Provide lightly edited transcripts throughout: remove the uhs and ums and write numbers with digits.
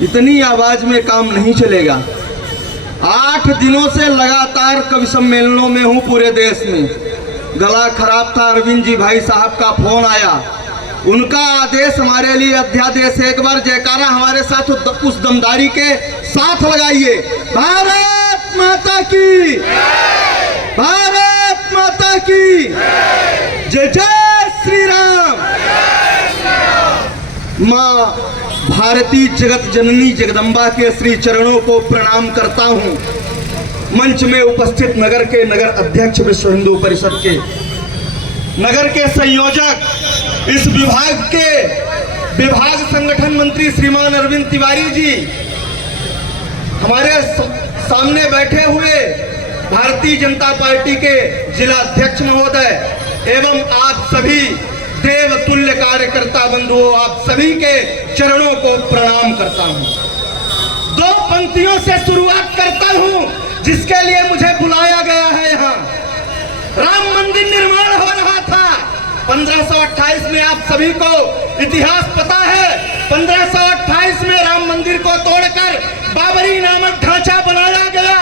इतनी आवाज में काम नहीं चलेगा। 8 दिनों से लगातार कवि सम्मेलनों में हूँ पूरे देश में। गला खराब था, अरविंद जी भाई साहब का फोन आया, उनका आदेश हमारे लिए अध्यादेश। एक बार जयकारा हमारे साथ उस दमदारी के साथ लगाइए। भारत माता की, भारत माता की जय जय श्री राम। माँ भारती जगत जननी जगदम्बा के श्री चरणों को प्रणाम करता हूँ। मंच में उपस्थित नगर के नगर अध्यक्ष, विश्व हिंदू परिषद के नगर के संयोजक, इस विभाग के विभाग संगठन मंत्री श्रीमान अरविंद तिवारी जी, हमारे सामने बैठे हुए भारतीय जनता पार्टी के जिला अध्यक्ष महोदय एवं आप सभी देव तुल्य कार्यकर्ता बंधुओं, आप सभी के चरणों को प्रणाम करता हूं। 2 पंक्तियों से शुरुआत करता हूं जिसके लिए मुझे बुलाया गया है। यहाँ राम मंदिर निर्माण हो रहा था 1528 में। आप सभी को इतिहास पता है, 1528 में राम मंदिर को तोड़कर बाबरी नामक ढांचा बनाया गया,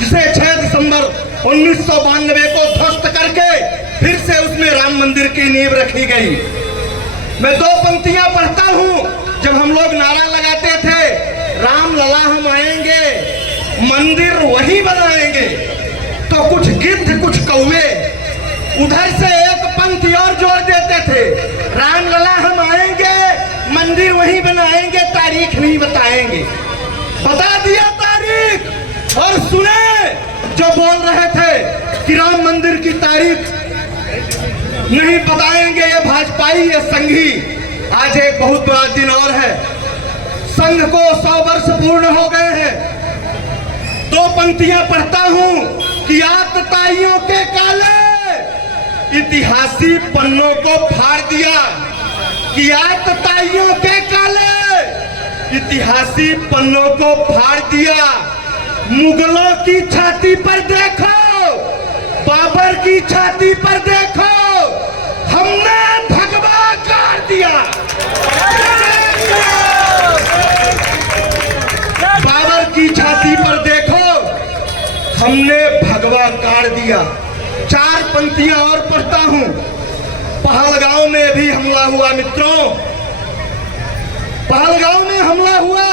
जिसे 6 दिसंबर 1992 को ध्वस्त करके फिर से उसमें राम मंदिर की नींव रखी गई। मैं 2 पंक्तियां पढ़ता हूं। जब हम लोग नारा लगाते थे, राम लला हम आएंगे, मंदिर वही बनाएंगे, तो कुछ गिद्ध कुछ कौवे उधर से एक पंक्ति और जोड़ देते थे, राम लला हम आएंगे, मंदिर वही बनाएंगे, तारीख नहीं बताएंगे। बता दिया तारीख। और सुने जो बोल रहे थे कि राम मंदिर की तारीख नहीं बताएंगे, ये भाजपाई, ये संघी। आज एक बहुत बड़ा दिन और है, संघ को 100 वर्ष पूर्ण हो गए हैं। 2 पंक्तियां पढ़ता हूं कि आतताइयों के काले इतिहासी पन्नों को फाड़ दिया, कि आतताइयों के काले इतिहासी पन्नों को फाड़ दिया। मुगलों की छाती पर देखो, बाबर की छाती पर देखो, हमने भगवा काट दिया। बाबर की छाती पर देखो, हमने भगवा काट दिया। 4 पंक्तियां और पढ़ता हूं। पहलगांव में भी हमला हुआ मित्रों, पहलगांव में हमला हुआ।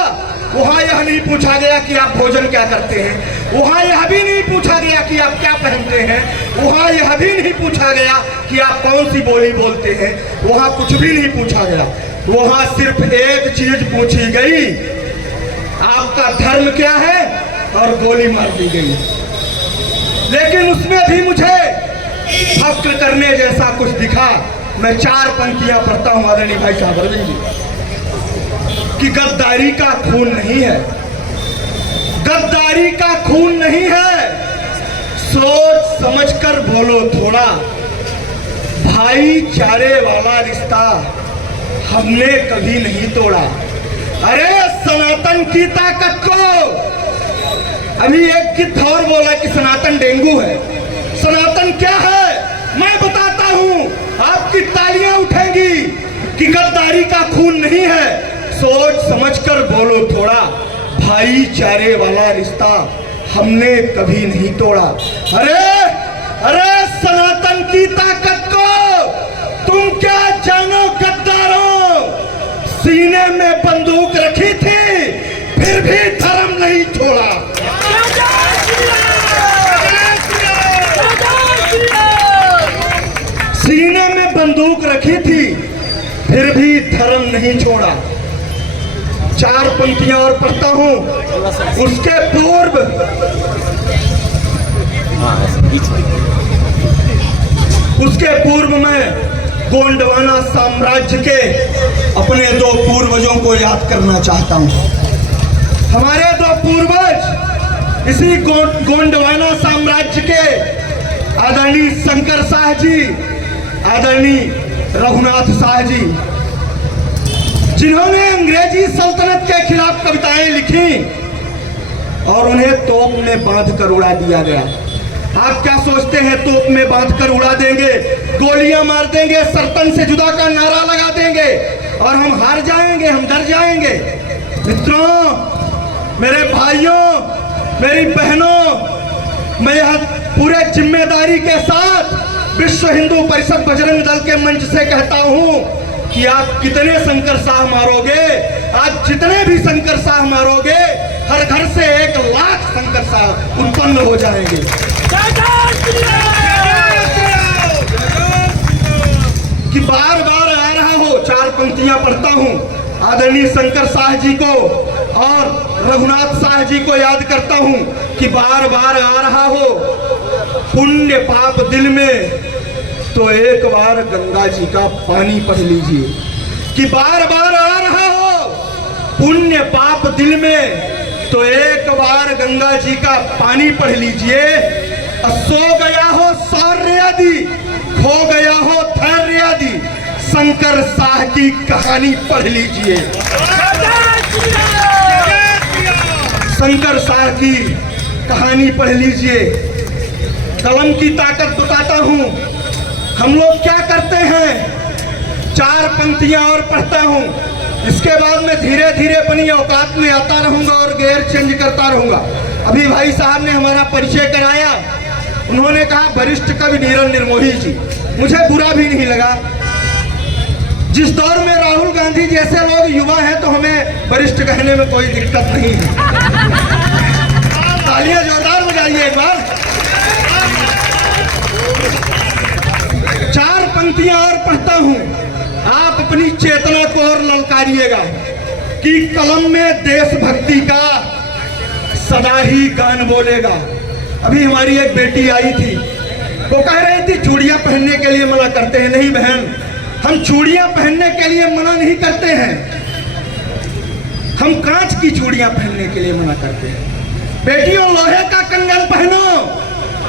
वहां यह नहीं पूछा गया कि आप भोजन क्या करते हैं, वहां यह भी नहीं पूछा गया कि आप क्या पहनते हैं, वहां यह भी नहीं पूछा गया कि आप कौन सी बोली बोलते हैं, वहां कुछ भी नहीं पूछा गया। वहां सिर्फ एक चीज पूछी गई, आपका धर्म क्या है, और गोली मार दी गई। लेकिन उसमें भी मुझे फक्र करने जैसा कुछ दिखा। मैं 4 पंक्तियां पढ़ता हूं आदरणीय भाई साहब अरविंद जी, कि गद्दारी का खून नहीं है, गद्दारी का खून नहीं है, सोच समझकर बोलो थोड़ा, भाईचारे वाला रिश्ता हमने कभी नहीं तोड़ा। अरे सनातन की ताकत को, अभी एक गिद्ध और बोला कि सनातन डेंगू है। सनातन क्या है मैं बताता हूं, आपकी तालियां उठेंगी कि गद्दारी का खून नहीं है। सोच समझकर बोलो थोड़ा, भाईचारे वाला रिश्ता हमने कभी नहीं तोड़ा। अरे अरे सनातन की ताकत को तुम क्या जानो गद्दारों, सीने में बंदूक रखी थी फिर भी धर्म नहीं छोड़ा। सीने में बंदूक रखी थी फिर भी धर्म नहीं छोड़ा। 4 पंक्तियां और पढ़ता हूं। उसके पूर्व में गोंडवाना साम्राज्य के अपने 2 पूर्वजों को याद करना चाहता हूं। हमारे 2 पूर्वज इसी गोंडवाना साम्राज्य के आदरणीय शंकर शाह जी, आदरणीय रघुनाथ शाह जी, जिन्होंने अंग्रेजी सल्तनत के खिलाफ कविताएं लिखी और उन्हें तोप में बांध कर उड़ा दिया गया। आप क्या सोचते हैं तोप में बांध कर उड़ा देंगे, गोलियां मार देंगे, सर्तन से जुदा का नारा लगा देंगे और हम हार जाएंगे, हम डर जाएंगे? मित्रों, मेरे भाइयों, मेरी बहनों, मैं यह पूरे जिम्मेदारी के साथ विश्व हिंदू परिषद बजरंग दल के मंच से कहता हूं कि आप कितने शंकर शाह मारोगे, आप जितने भी शंकर शाह मारोगे, हर घर से 1 लाख शंकर शाह उत्पन्न हो जाएंगे। कि बार बार आ रहा हो, 4 पंक्तियां पढ़ता हूं, आदरणीय शंकर शाह जी को और रघुनाथ शाह जी को याद करता हूं कि बार बार आ रहा हो, पुण्य पाप दिल में तो एक बार गंगा जी का पानी पढ़ लीजिए। कि बार बार आ रहा हो, पुण्य पाप दिल में तो एक बार गंगा जी का पानी पढ़ लीजिए। सो गया हो शौर्य आदि, खो गया हो धैर्य आदि, शंकर शाह की कहानी पढ़ लीजिए। शंकर शाह की कहानी पढ़ लीजिए। कलम की ताकत बताता हूं, हम लोग क्या करते हैं, 4 पंक्तियां और पढ़ता हूं, इसके बाद मैं धीरे धीरे अपनी औकात में आता रहूंगा और गेयर चेंज करता रहूंगा। अभी भाई साहब ने हमारा परिचय कराया, उन्होंने कहा वरिष्ठ कवि नीरज निर्मोही जी, मुझे बुरा भी नहीं लगा। जिस दौर में राहुल गांधी जैसे लोग युवा हैं तो हमें वरिष्ठ कहने में कोई दिक्कत नहीं है। तालियां जोरदार बजाइए एक बार। 4 पंक्तियां और पढ़ता हूं, आप अपनी चेतना को और ललकारिएगा कि कलम में देशभक्ति का सदा ही गान बोलेगा। अभी हमारी एक बेटी आई थी, वो कह रही थी चूड़ियां पहनने के लिए मना करते हैं। नहीं बहन, हम चूड़ियां पहनने के लिए मना नहीं करते हैं, हम कांच की चूड़ियां पहनने के लिए मना करते हैं। बेटियों, लोहे का कंगन पहनो,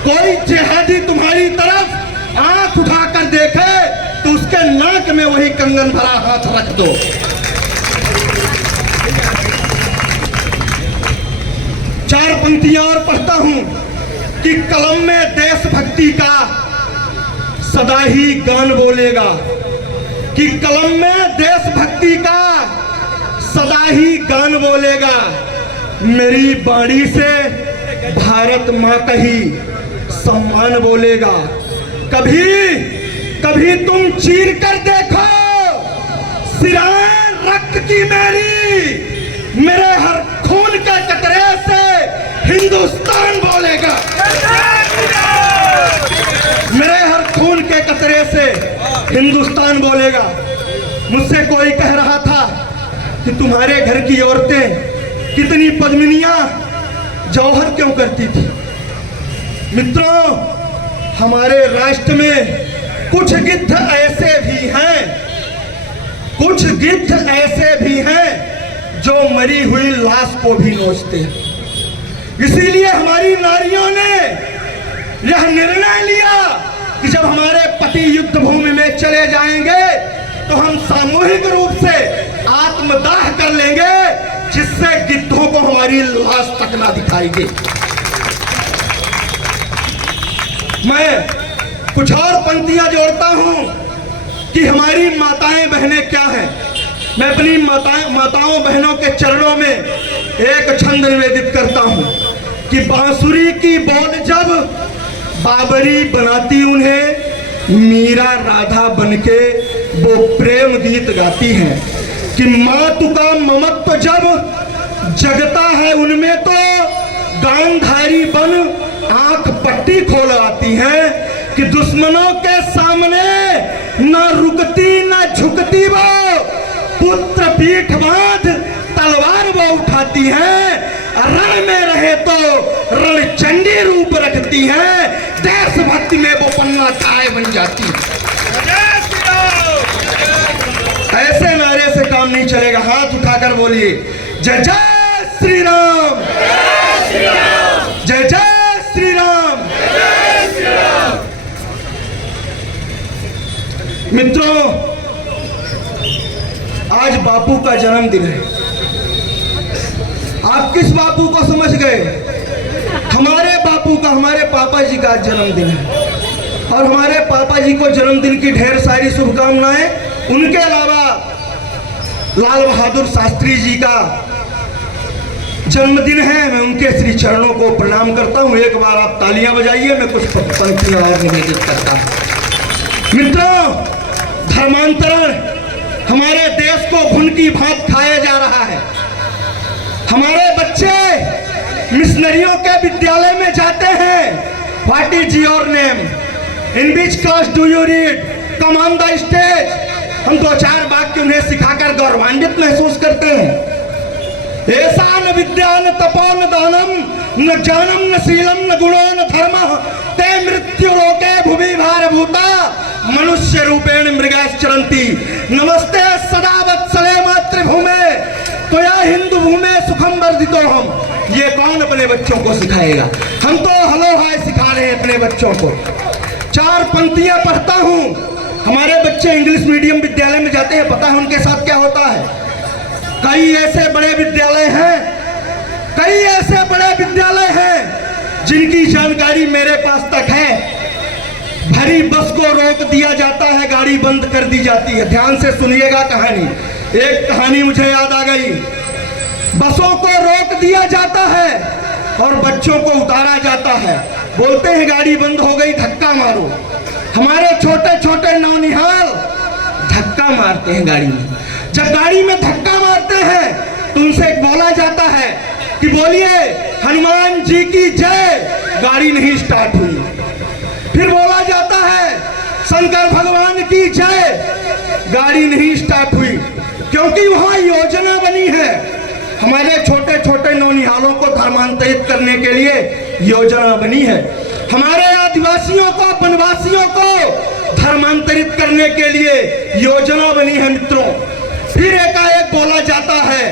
कोई जिहादी तुम्हारी तरफ आंख उठाकर देखे तो उसके नाक में वही कंगन भरा हाथ रख दो। चार पंक्तियां और पढ़ता हूं कि कलम में देशभक्ति का सदा ही गान बोलेगा, कि कलम में देशभक्ति का सदा ही गान बोलेगा। मेरी बाणी से भारत मां का ही सम्मान बोलेगा। कभी कभी तुम चीर कर देखो सिराएं रक्त की मेरी, मेरे हर खून के कतरे से हिंदुस्तान बोलेगा। मेरे हर खून के कतरे से हिंदुस्तान बोलेगा। मुझसे कोई कह रहा था कि तुम्हारे घर की औरतें कितनी पद्मिनियां जौहर क्यों करती थी। मित्रों, हमारे राष्ट्र में कुछ गिद्ध ऐसे भी हैं, कुछ गिद्ध ऐसे भी हैं जो मरी हुई लाश को भी नोचते हैं। इसीलिए हमारी नारियों ने यह निर्णय लिया कि जब हमारे पति युद्ध भूमि में चले जाएंगे तो हम सामूहिक रूप से आत्मदाह कर लेंगे, जिससे गिद्धों को हमारी लाश तक ना दिखाएगी। मैं कुछ और पंक्तियां जोड़ता हूं कि हमारी माताएं बहनें क्या हैं। मैं अपनी माताओं बहनों के चरणों में एक छंद निवेदित करता हूं कि बांसुरी की बोल जब बाबरी बनाती उन्हें मीरा राधा बनके वो प्रेम गीत गाती हैं, कि मातु का ममत्व जब जगता है उनमें तो गांधारी बन आंख पट्टी खोल आती हैं, कि दुश्मनों के सामने न रुकती न झुकती वो, पुत्र पीठ बांध तलवार वो उठाती हैं, रण में रहे तो रणचंडी रूप रखती हैं, देशभक्ति में वो पन्ना चाय बन जाती है। ऐसे नारे से काम नहीं चलेगा। हाथ उठाकर बोलिए जय जय श्री राम, जय जय श्री राम। मित्रों, आज बापू का जन्मदिन है। आप किस बापू को समझ गए? हमारे बापू का, हमारे पापा जी का जन्मदिन है। और हमारे पापा जी को जन्मदिन की ढेर सारी शुभकामनाएं। उनके अलावा लाल बहादुर शास्त्री जी का जन्मदिन है, मैं उनके श्री चरणों को प्रणाम करता हूँ। एक बार आप तालियां बजाइए, मैं कुछ पंक्तियां और निवेदित करता हूँ। मित्रों, धर्मांतरण हमारे देश को घुन की भांत खाया जा रहा है। हमारे बच्चे मिशनरियों के विद्यालय में जाते हैं। What is your name, in which class do you read, come on the stage. हम 2-4 वाक्य उन्हें सिखाकर गौरवान्वित महसूस करते हैं। ऐसा न विद्या न तपो न दानम न ज्ञानम न शीलम न गुणो न धर्मः ते मृत्यु लोके भुवि भारभूता मनुष्य रूपेण मृगाश्चरन्ति। नमस्ते सदा वत्सले मातृभूमे त्वया हिंदू भूमे सुखम वर्धितो हम। ये कौन अपने बच्चों को सिखाएगा? हम तो हलो हाय सिखा रहे हैं अपने बच्चों को। 4 पंक्तियां पढ़ता हूँ। हमारे बच्चे इंग्लिश मीडियम विद्यालय में जाते हैं, पता है उनके साथ क्या होता है? कई ऐसे बड़े विद्यालय हैं जिनकी जानकारी मेरे पास तक है। भरी बस को रोक दिया जाता है, गाड़ी बंद कर दी जाती है। ध्यान से सुनिएगा कहानी। एक कहानी मुझे याद आ गई। बसों को रोक दिया जाता है और बच्चों को उतारा जाता है। बोलते हैं गाड़ी बंद हो गई, धक्का मारो। हमारे छोटे छोटे नौनिहाल धक्का मारते हैं गाड़ी में। जब गाड़ी में धक्का मारते हैं तो उनसे बोला जाता है कि बोलिए हनुमान जी की जय, गाड़ी नहीं स्टार्ट हुई। फिर बोला जाता है शंकर भगवान की जय, गाड़ी नहीं स्टार्ट हुई, क्योंकि वहां योजना बनी है। हमारे छोटे छोटे नौनिहालों को धर्मांतरित करने के लिए योजना बनी है। हमारे आदिवासियों को, वनवासियों को धर्मांतरित करने के लिए योजना बनी है। मित्रों, फिर एकाएक बोला जाता है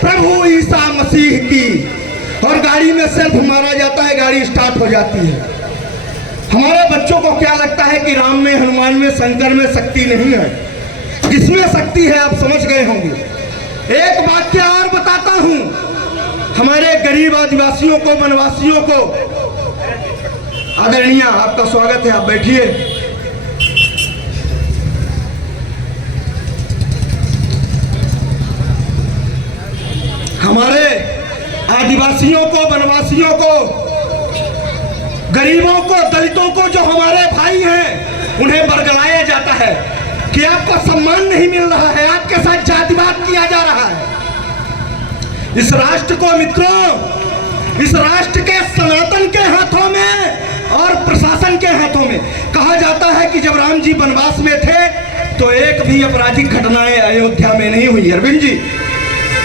प्रभु ईसा मसीह की, और गाड़ी में सेल्फ मारा जाता है, गाड़ी स्टार्ट हो जाती है। हमारे बच्चों को क्या लगता है कि राम में, हनुमान में, शंकर में शक्ति नहीं है। किसमें शक्ति है आप समझ गए होंगे। एक वाक्य और बताता हूं। हमारे गरीब आदिवासियों को, वनवासियों को, आदरणीय आपका स्वागत है, आप बैठिए। हमारे आदिवासियों को, वनवासियों को, गरीबों को, दलितों को, जो हमारे भाई हैं, उन्हें बरगलाया जाता है कि आपको सम्मान नहीं मिल रहा है, आपके साथ जातिवाद किया जा रहा है। इस राष्ट्र को मित्रों, इस राष्ट्र के सनातन के हाथों में और प्रशासन के हाथों में। कहा जाता है कि जब राम जी वनवास में थे तो एक भी आपराधिक घटनाएं अयोध्या में नहीं हुई। अरविंद जी,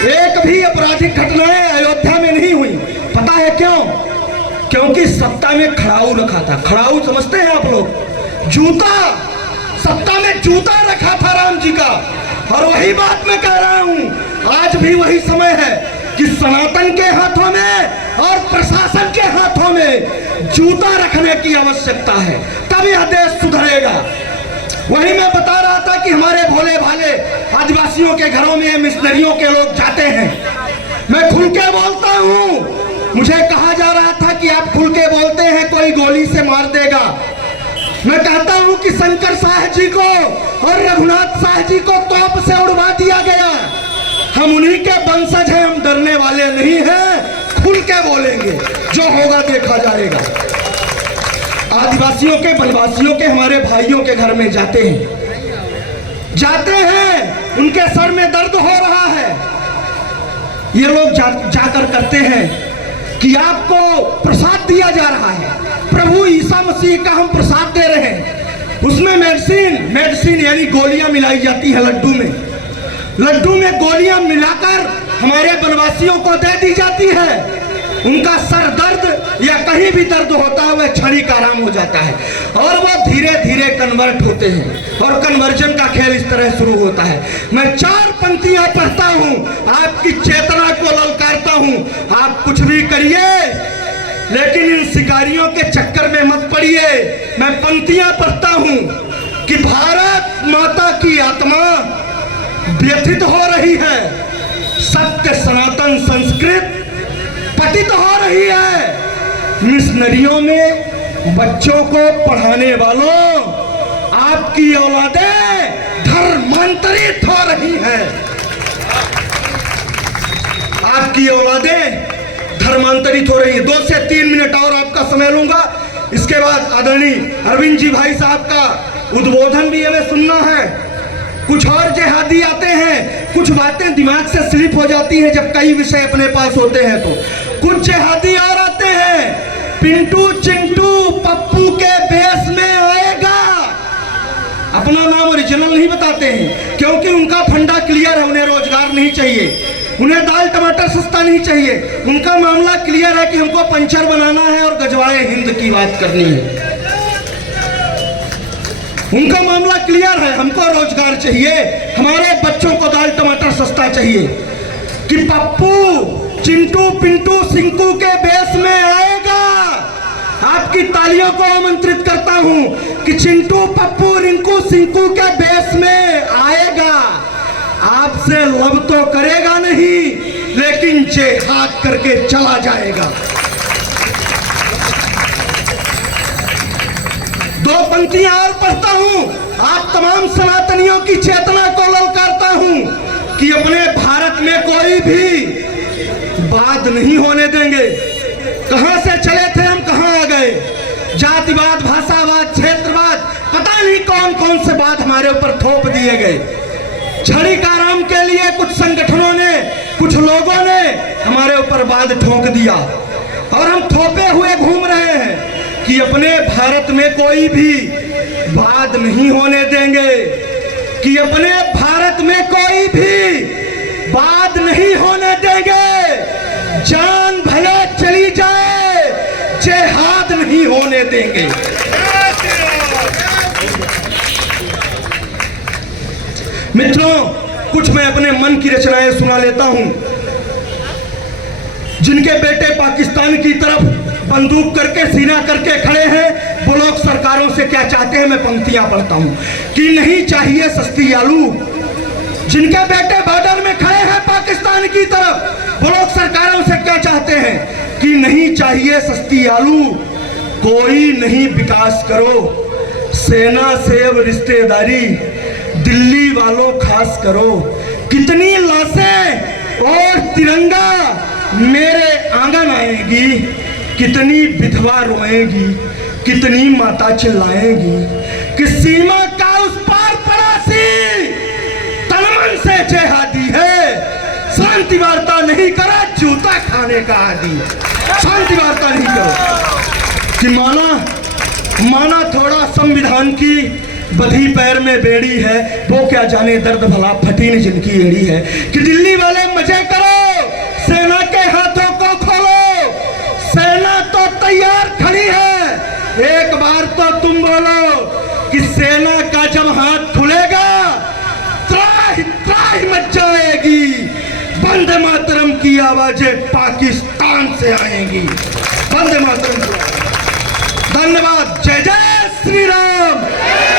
एक भी आपराधिक घटनाएं अयोध्या में नहीं हुई। पता है क्यों? क्योंकि सत्ता में खड़ाऊ रखा था। खड़ाऊ समझते हैं आप लोग? जूता, सत्ता में जूता रखा था राम जी का। और वही बात मैं कह रहा हूं, आज भी वही समय है कि सनातन के हाथों में और प्रशासन के हाथों में जूता रखने की आवश्यकता है, तब यह देश सुधरेगा। वही मैं बता रहा था कि हमारे भोले भाले आदिवासियों के घरों में मिशनरियों के लोग जाते हैं। मैं खुल के बोलता हूं। मुझे कहा जा रहा था कि आप खुल के बोलते हैं कोई गोली से मार देगा। मैं कहता हूं कि शंकर शाह जी को और रघुनाथ शाह जी को तोप से उड़वा दिया गया। हम उन्हीं के वंशज हैं, हम डरने वाले नहीं हैं। खुल के बोलेंगे, जो होगा देखा जाएगा। आदिवासियों के, वनवासियों के, हमारे भाइयों के घर में जाते हैं, उनके सर में दर्द हो रहा है। ये लोग जाकर करते हैं कि आपको प्रसाद दिया जा रहा है, प्रभु ईसा मसीह का हम प्रसाद दे रहे हैं। उसमें मेडिसिन यानी गोलियां मिलाई जाती है लड्डू में गोलियां मिलाकर हमारे वनवासियों को दे दी जाती है। उनका सर दर्द या कहीं भी दर्द होता है वह क्षणिक आराम हो जाता है और वह धीरे धीरे कन्वर्ट होते हैं और कन्वर्जन का खेल इस तरह शुरू होता है। मैं 4 पंक्तियां पढ़ता हूं, आपकी चेतना को ललकारता हूं। आप कुछ भी करिए लेकिन इन शिकारियों के चक्कर में मत पड़िए। मैं पंक्तियां पढ़ता हूं कि भारत माता की आत्मा व्यथित हो रही है, सत्य सनातन संस्कृत पतित हो रही है। मिशनरियों में बच्चों को पढ़ाने वालों, आपकी औलादें धर्मांतरित हो रही हैं। आपकी औलादें धर्मांतरित हो रही है। 2 से 3 मिनट और आपका समय लूंगा, इसके बाद आदरणीय अरविंद जी भाई साहब का उद्बोधन भी हमें सुनना है। कुछ और जिहादी आते हैं, कुछ बातें दिमाग से स्लिप हो जाती हैं जब कई विषय अपने पास होते हैं। तो कुछ जिहादी और आते हैं, पिंटू चिंटू पप्पू के बेस में आएगा। अपना नाम ओरिजिनल नहीं बताते हैं क्योंकि उनका फंडा क्लियर है, उन्हें रोजगार नहीं चाहिए, उन्हें दाल टमाटर सस्ता नहीं चाहिए। उनका मामला क्लियर है कि हमको पंचर बनाना है और गजवाए हिंद की बात करनी है। उनका मामला क्लियर है, हमको रोजगार चाहिए, हमारे बच्चों को दाल टमाटर सस्ता चाहिए। कि पप्पू चिंटू पिंटू सिंकू के बेस में आएगा। आपकी तालियों को आमंत्रित करता हूं कि चिंटू पप्पू रिंकू सिंकू के बेस में आएगा। आपसे लब तो करेगा नहीं, लेकिन जिहाद करके चला जाएगा। 2 पंक्तियां और पढ़ता हूं, आप तमाम सनातनियों की चेतना को ललकारता हूं कि अपने भारत में कोई भी वाद नहीं होने देंगे। कहां से चले थे हम, कहां आ गए? जातिवाद, भाषावाद, क्षेत्रवाद, पता नहीं कौन कौन से बात हमारे ऊपर थोप दिए गए। छड़ी का राम के लिए कुछ संगठनों ने, कुछ लोगों ने हमारे ऊपर वाद ठोक दिया और हम थोपे हुए घूम रहे हैं कि अपने भारत में कोई भी वाद नहीं होने देंगे, कि अपने भारत में कोई भी वाद नहीं होने देंगे। जान भले चली जाए, जिहाद नहीं होने देंगे। मित्रों, कुछ मैं अपने मन की रचनाएं सुना लेता हूं। जिनके बेटे पाकिस्तान की तरफ बंदूक करके सीना करके खड़े हैं, वो लोग सरकारों से क्या चाहते हैं, मैं पंक्तियां पढ़ता हूं। कि नहीं चाहिए सस्ती आलू। जिनके बेटे बॉर्डर में खड़े हैं पाकिस्तान की तरफ, वो लोग सरकारों से क्या चाहते हैं कि नहीं चाहिए सस्ती आलू, कोई नहीं विकास करो, सेना से अब रिश्तेदारी, दिल्ली वालों खास करो। कितनी लाशें और तिरंगा मेरे आंगन आएगी, कितनी विधवा रोएगी, कितनी माता चिल्लाएगी कि सीमा का उस पार पड़ोसी तनमन से जिहादी है, शांति वार्ता नहीं करा, जूता खाने का आदि। शांति वार्ता नहीं करो कि माना थोड़ा संविधान की बधी पैर में बेड़ी है, वो क्या जाने दर्द भला फटी न जिनकी एड़ी है। कि दिल्ली वाले मजे करो, सेना के हाथों को खोलो, सेना तो तैयार खड़ी है। एक बार तो तुम बोलो कि सेना का जब हाथ खुलेगा त्राही त्राही मच जाएगी, वंदे मातरम की आवाजें पाकिस्तान से आएंगी। वंदे मातरम। धन्यवाद। जय जय श्री राम।